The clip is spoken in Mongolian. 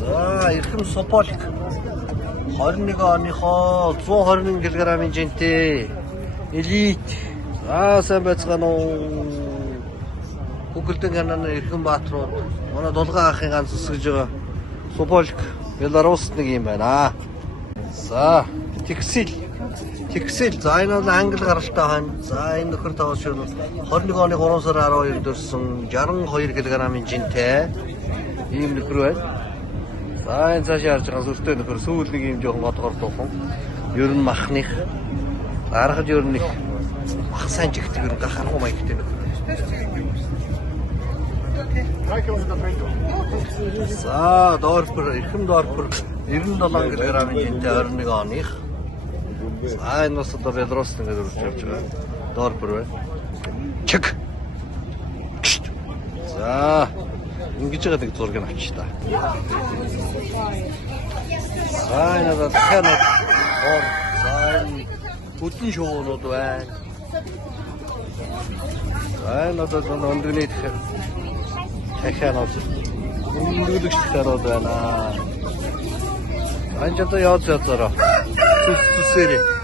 За эрхэм Сополик 21 оныхоо 121 кг-ийн жинтэй элит. За сайн байцгаана уу. Бүгдэн ганана эрхэм Баатрууд манай дулгаан ахын ганц өсгөж байгаа Сополик Беларуст нэг юм байна. За Тэгсэл за энэ бол англи гаралтай байна. За энэ нөхөр тавш 21 оны 3 сарын 12-нд төрсэн 62 кг-ийн жинтэй ийм нөхөр байна. За энэ цааш харж байгаа сүртэй нөхөр сүүл нэг юм жоохон годгор дуухан. Ер нь махных гаргаж ер нь их мах сайн жигтэй ер нь гахархуу маягтай нөхөр. За эрхэм Дорпер 97 кг-ийн жинтэй 21 оных. За энэ бас одоо Беларуст ингээд үрж явж байгаа. Дорпер байна. Чик. За ингэж байгаа нэг зургийг авчих та. За энэ одоо танад за бүдэн шоунууд байна. За энэ одоо өндөрний дахианууд өндөрлөгч тарууд байна. Анчаа яа зөөрөө. Түсээрээ